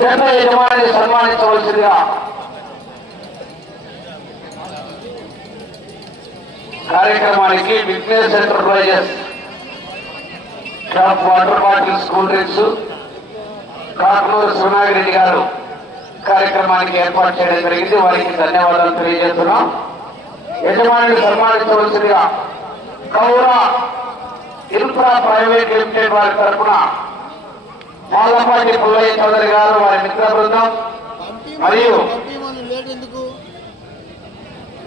జన యజమానిని సన్మానించవలసిందిగా కార్యక్రమానికి Vignesh enterprises clap water bottles cool drinks Kakuru Sunagireddy గారు కార్యక్రమానికి ఏర్పాటు చేయడం జరిగింది. వారికి ధన్యవాదాలు తెలియజేస్తున్నాం. యజమానిని సన్మానించవలసిందిగా కౌర ఇన్ఫ్రా ప్రైవేట్ లిమిటెడ్ వారి తరఫున మాలపాటి పుల్లయ్య చౌదరి గారు వారి మిత్ర బృందం. మరియు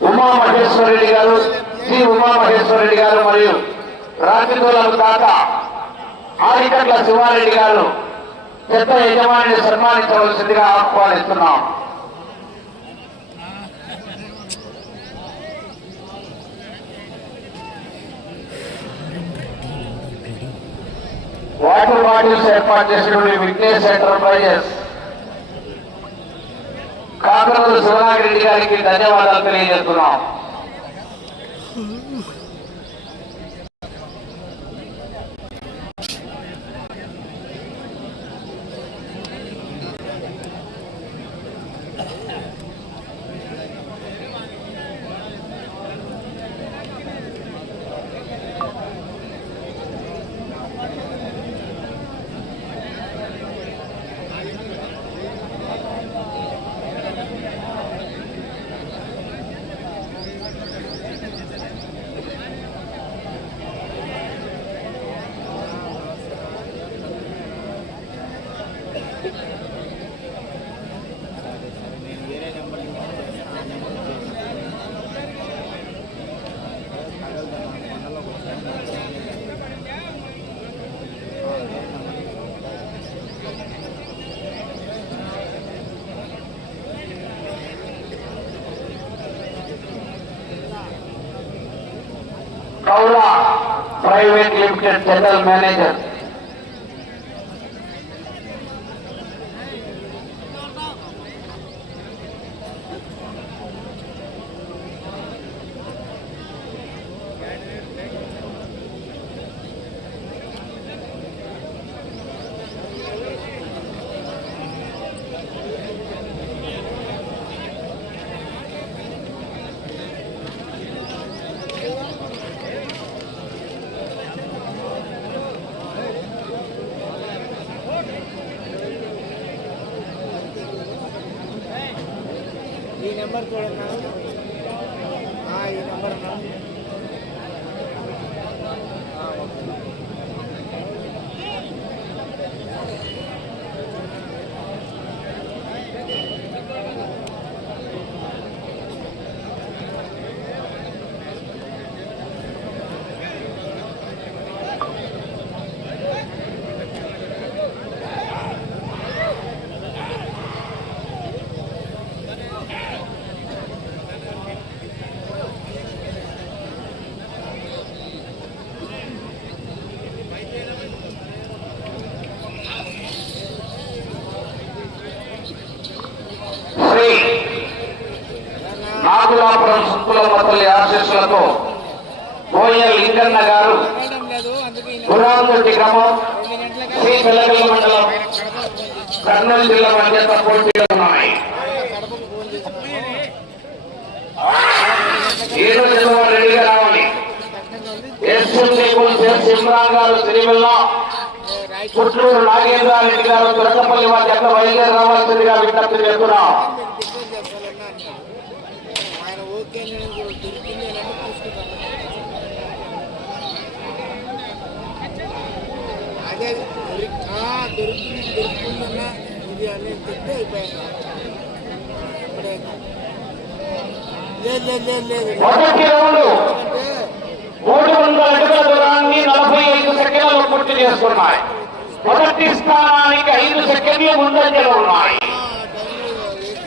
ఉమా మహేశ్వర రెడ్డి గారు శ్రీ ఉమా మహేశ్వర రెడ్డి గారు మరియు రాజకీయాలకు దాత ఆరికట్ల శివారెడ్డి గారు పెద్ద యజమానిని సన్మానించవలసిందిగా ఆహ్వానిస్తున్నాం. వాటర్ బాటిల్స్ ఏర్పాటు చేసినటువంటి విఘ్నేష్ ఎంటర్ప్రైజెస్. కాకరూరు శివనాగిరెడ్డి గారికి ధన్యవాదాలు తెలియజేస్తున్నాం Kaula private limited general manager ఈ నెంబర్ చూడన్నా ఆ, ఈ నెంబర్ అన్నా ఆ, ఓకే. శ్రీ నాగులాపురం సుక్కులమ్మ తల్లి ఆశీస్సులతో బోయ లింగన్న గారు వెళ్ళడం గురాంతొట్టి గ్రామం శ్రీ పిల్లగల్ల మండలం కర్నూలు జిల్లా మధ్య పోటీలు ఉన్నాయి. కడపకు ఫోన్ చేసినాము ఏడు చంద్రబాబు రావాలి. ఎస్ఎంసీ ఎస్ ఇమ్రాన్ గారు సిరిమిల్ల రైట్ పుట్టూరు నాగేంద్రారెడ్డి గారు తురకపల్లి వారి యొక్క బయలుదేరి రావాల్సిందిగా విజ్ఞప్తి చేస్తున్నాం. అదే దొరికి ఆ, దొరికింది దొరుకుతుందన్నా ఇది అని చెప్తే అయిపోయింది ఇప్పుడే. లేదు లేదు లేదు లేదు. మొదటి రౌండ్. ఎందుకంటే మూడు వందల అడుగుల దూరాన్ని నలభై ఐదు సెకండ్లలో పూర్తి చేసుకున్నాయి. మొదటి స్థానానికి ఐదు సెకండ్లు ముందంజలో ఉన్నాయి.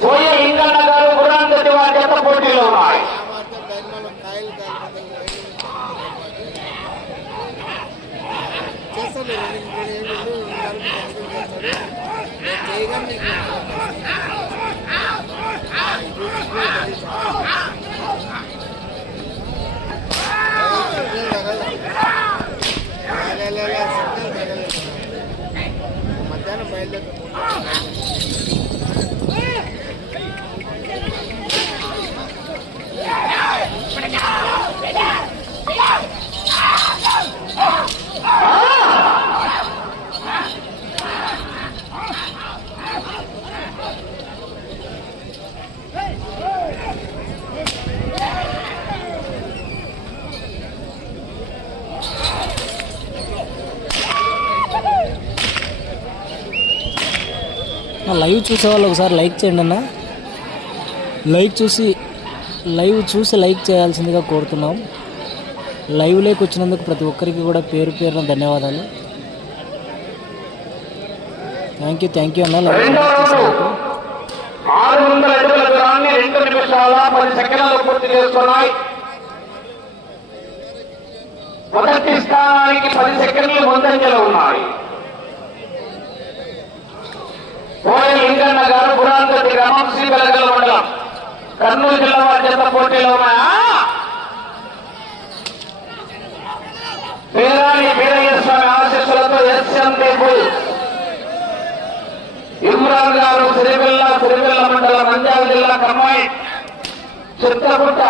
పోయే లింగన్న గారు గురాంతటి వారి జత పోటీలో ఉన్నాయి. చేస్తాను మధ్యాహ్నం బయలుదేరి లైవ్ చూసే వాళ్ళు ఒకసారి లైక్ చేయండి అన్న. లైక్ చూసి లైవ్ చూసి లైక్ చేయాల్సిందిగా కోరుతున్నాం. లైవ్లోకి వచ్చినందుకు ప్రతి ఒక్కరికి కూడా పేరు పేరున ధన్యవాదాలు. థ్యాంక్ యూ థ్యాంక్ యూ అన్న. లైవ్ రెండో రౌండ్ ఆరు వందల అడుగుల దూరాన్ని రెండు నిమిషాల పది సెకండ్లు పూర్తి చేసుకున్నాయి మొదటి స్థానానికి పది సెకండ్లు ముందంజలో ఉన్నాయి. కోయల్ లింగన్న గారు పురాంతటి గ్రామం శ్రీకలగల మండలం. కర్నూలు జిల్లా వారి చేత పోటీలో ఉన్నాయా? పేరాని వీరయ్య స్వామి ఆశీస్సులతో ఎస్ఎం టేబుల్ ఇమ్రాన్ గారు సిరివెల్ల సిరివెల్ల మండలం నంద్యాల జిల్లా కమ్మాయి. చిత్రపుట్ట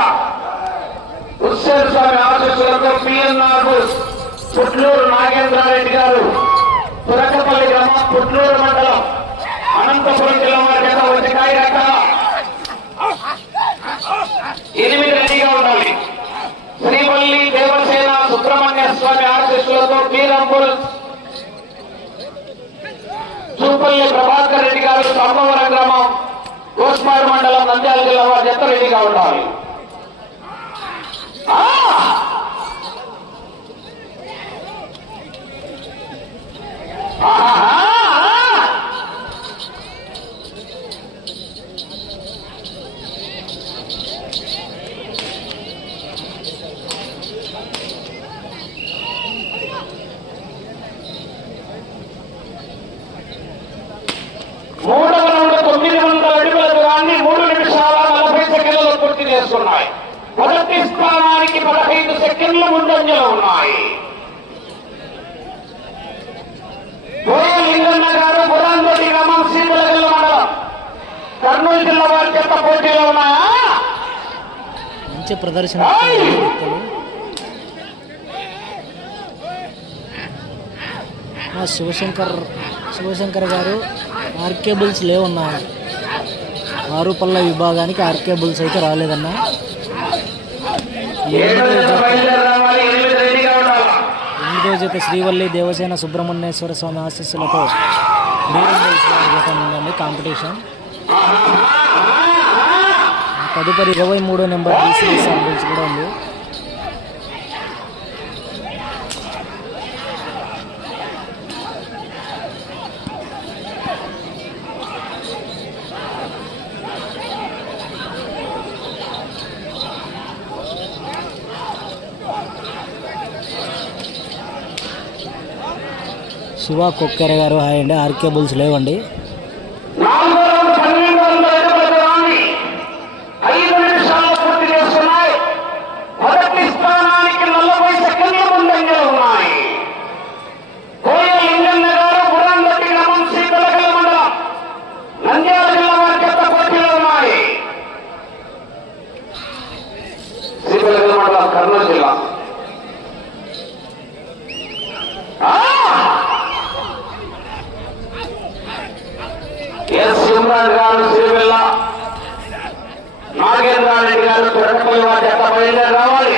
హుస్సేన్ స్వామి ఆశీస్సులతో పిఎన్ఆర్ పుట్లూరు నాగేంద్రారెడ్డి గారు. తురకపల్లి గ్రామం పుట్లూరు మండలం. అనంతపురం జిల్లా వారి చేత వచ్చకాయ ఎనిమిది రెడీగా ఉండాలి. శ్రీవల్లి దేవసేన సుబ్రహ్మణ్య స్వామి ఆశీస్సులతో పీరంపుల్ చూపల్లి ప్రభాకర్ రెడ్డి గారు సాంబవరం గ్రామం కోస్మారు మండలం నంద్యాల జిల్లా వారి జత రెడీగా ఉండాలి. ఆహా ఆహాహా! మూడవ రౌండ్ తొమ్మిది వందల అడుగుల దూరాన్ని మూడు నిమిషాల నలభై సెకండ్లలో పూర్తి చేసుకున్నాయి మొదటి స్థానానికి పదహైదు సెకండ్లు ముందంజలో ఉన్నాయి. లింగన్న గారు గ్రామం సీతలగల్ల మండలం. కర్నూలు జిల్లా వారి పోటీలో ఉన్నాయా? మంచి ప్రదర్శన శివశంకర్ శివశంకర్ గారు ఆర్కేబుల్స్ లేవన్నా ఆరు పళ్ళ విభాగానికి ఆర్కేబుల్స్ అయితే రాలేదన్నా. ఎనిమిదో జత శ్రీవల్లి దేవసేన సుబ్రహ్మణ్యేశ్వర స్వామి ఆశీస్సులతో ఉందండి కాంపిటీషన్. తదుపరి ఇరవై మూడో నెంబర్ బీసీఎస్ బుల్స్ కూడా ఉంది. శివ కొక్కెర గారు హాయ్ అండి. ఆర్కే బుల్స్ లేవండి నాలుగో రౌండ్ పన్నెండు వందల అడుగుల దూరాన్ని ఐదు నిమిషాలు పూర్తి చేస్తున్నాయి మొదటి స్థానానికి నలభై సెకండ్ల ముందంజలో ఉన్నాయి కోయ లింగన్న గారు బురాందటి గ్రామం శ్రీకలకల మండలం నంద్యాల జిల్లా వారి చెత్త పోటీలో ఉన్నాయి శ్రీకలకల మండలం కర్నూలు జిల్లా ఆ! ఎస్ ఇమ్రాన్ గారు సిరివెల్ల నాగేంద్రారెడ్డి గారు తిరుపతి వారి చేత బయలుదేరి రావాలి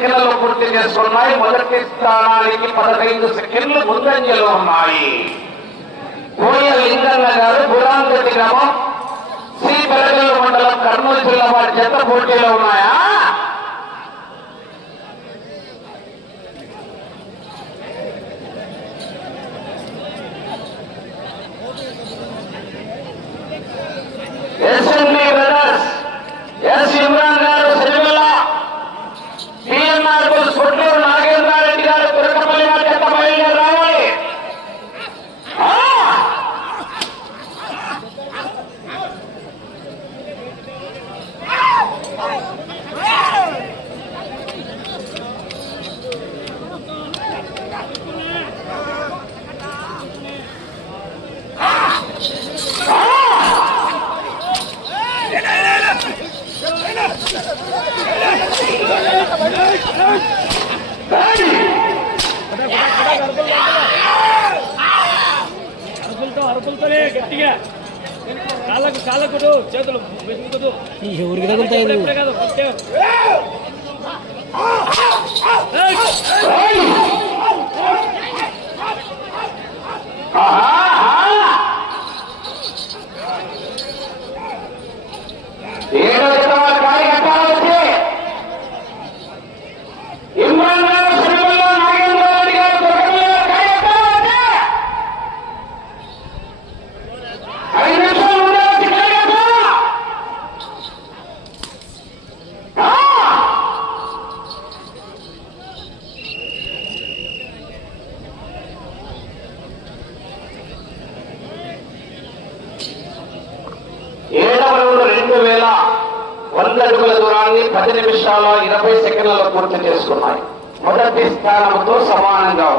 సెకండ్లలో పూర్తి చేసుకున్నాయి మొదటి స్థానానికి పదహైదు సెకండ్లు ముందంజలో ఉన్నాయి కోయ లింగన్న గారు గురాంతటి గ్రామం శ్రీ బెలగల్లు మండలం కర్నూలు జిల్లా వారి జత పోటీలో ఉన్నాయా ఎస్ఎండి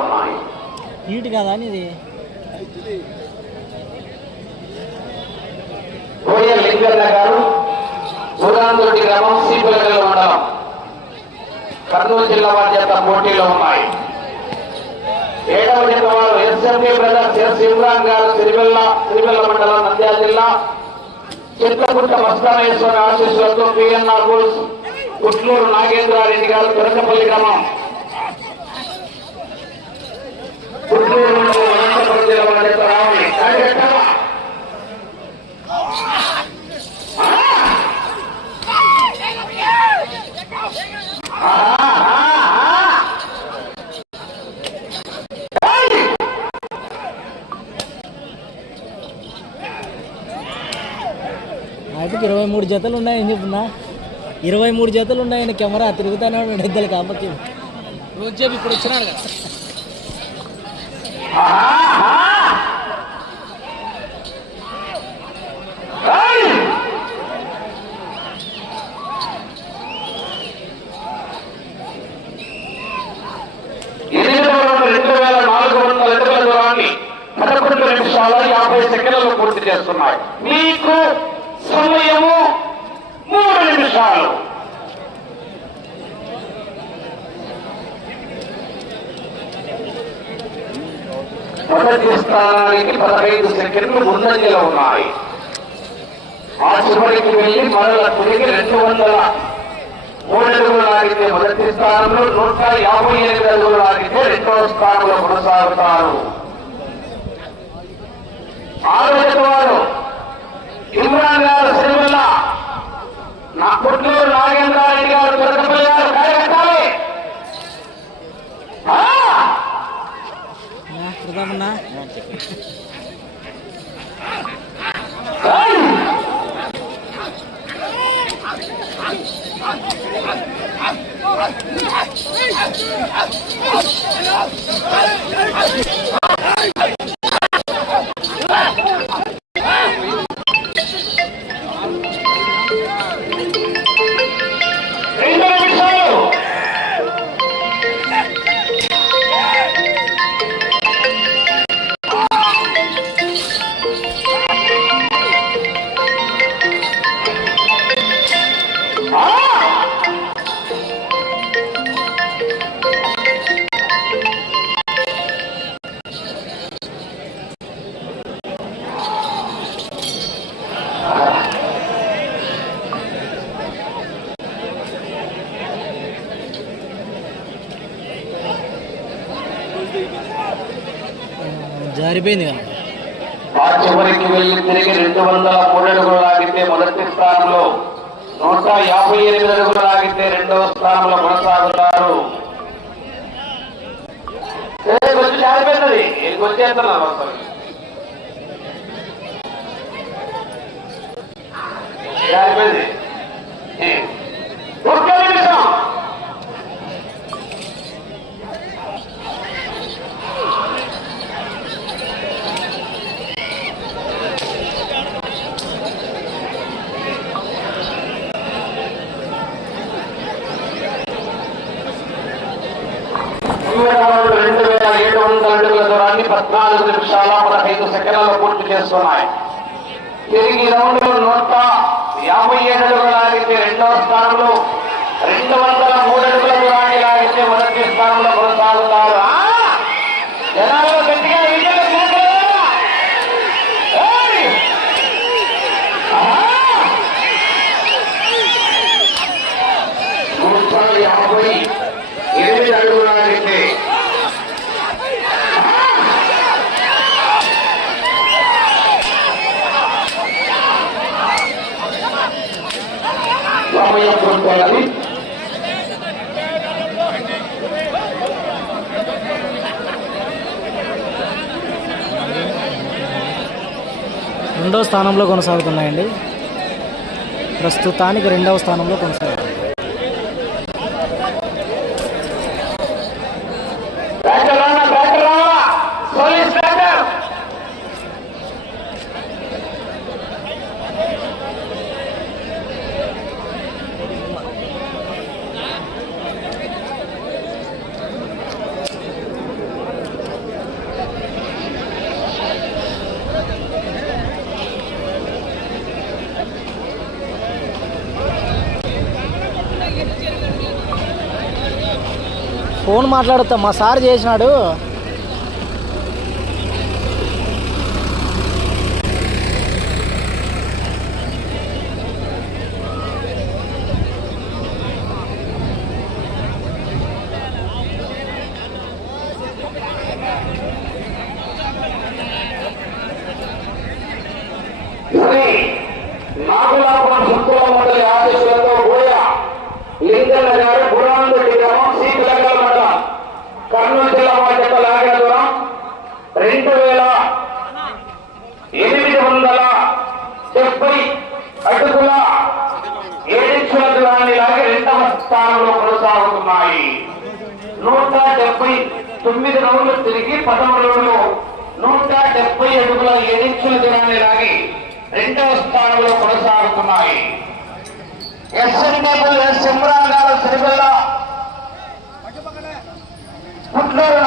ఉన్నాయి. హీట్ కాదా ఇది కోయ లింగన్న గారు సూరాందుడి గ్రామం సీపులగల మండలం. కర్నూలు జిల్లా వారి చేత పోటీలో ఉన్నాయి. ఏడవ జత వారు ఎస్ఎంపీ బ్రదర్స్ ఎస్ ఇమ్రాన్ గారు సిరివెల్ల సిరివెల్ల మండలం నంద్యాల జిల్లా. చిత్రపుట్ట మస్తానేశ్వర ఆశీస్సులతో పిఎన్ఆర్ బుల్స్ పుట్లూరు నాగేంద్రారెడ్డి గారు తిరకపల్లి గ్రామం. అనంతపురం జిల్లా అయితే ఇరవై మూడు జతలు ఉన్నాయని చెప్పున్నా. ఇరవై మూడు జతలు ఉన్నాయని కెమెరా తిరుగుతానే ఉన్నాడు ఇద్దరు కాబట్టి. రోజు చెప్పి ఇప్పుడు వచ్చినాడు కదా. పదకొండు నిమిషాల యాభై సెకండ్లలో పూర్తి చేస్తున్నాయి మీకు సమయము మూడు నిమిషాలు మొదటి స్థానానికి పదహైదు సెకండ్లు ముందంజలో ఉన్నాయి. ఆ చివరికి వెళ్ళి మరల తిరిగి రెండు వందల మూడు అడుగులు లాగితే మొదటి స్థానంలో నూట యాభై ఎనిమిది అడుగులు లాగితే రెండవ స్థానంలో కొనసాగుతారు. ఆరు వారు ఇమ్రాన్ గారు శ్రీవల్ల నా పుట్లూరు నాగేంద్రారెడ్డి గారు దొరకపోయారు కార్యకర్తలే ఆ! ప్రతాపన్నా ఏయ్! రెండు సరిపోయింది కదా. ఆ చివరికి తిరిగి రెండు వందల మూడు అడుగులు లాగితే మొదటి స్థానంలో నూట యాభై ఎనిమిది అడుగులు లాగితే రెండవ స్థానంలో కొనసాగుతారు వచ్చేస్తున్నారు అసలు. జారిపోయింది ఏ, ఒక్క నిమిషం క్రీడాకారులు రెండు వేల ఏడు వందల అడుగుల దూరాన్ని పద్నాలుగు నిమిషాల పదహైదు సెకండ్లలో పూర్తి చేస్తున్నాయి. తిరిగి రౌండ్ నూట యాభై ఏడు అడుగులు లాగితే రెండవ స్థానంలో రెండు వందల మూడు అడుగుల దూరాన్ని లాగితే మొదటి స్థానంలో కొనసాగుతారు ఆ! జనాలు గట్టిగా విజయం కేకలేయాలా? ఏయ్! ఆహా! నూట యాభై ఎనిమిది అడుగులు లాగితే సమయం కొనుక్కోవాలి రెండవ స్థానంలో కొనసాగుతున్నాయండి. ప్రస్తుతానికి రెండవ స్థానంలో కొనసాగుతుంది ఫోన్ మాట్లాడుతా మా సార్ చేసినాడు. రావాలి నూట డెబ్బై తొమ్మిది రౌండ్లు తిరిగి పదమూడు రౌండ్లో నూట డెబ్బై అడుగుల ఎడించుల దూరాన్ని లాగి రెండవ స్థానంలో కొనసాగుతున్నాయి. ఎస్ఎన్ టేబుల్ ఎస్ గారు తిరగపల్లి పుట్లూరు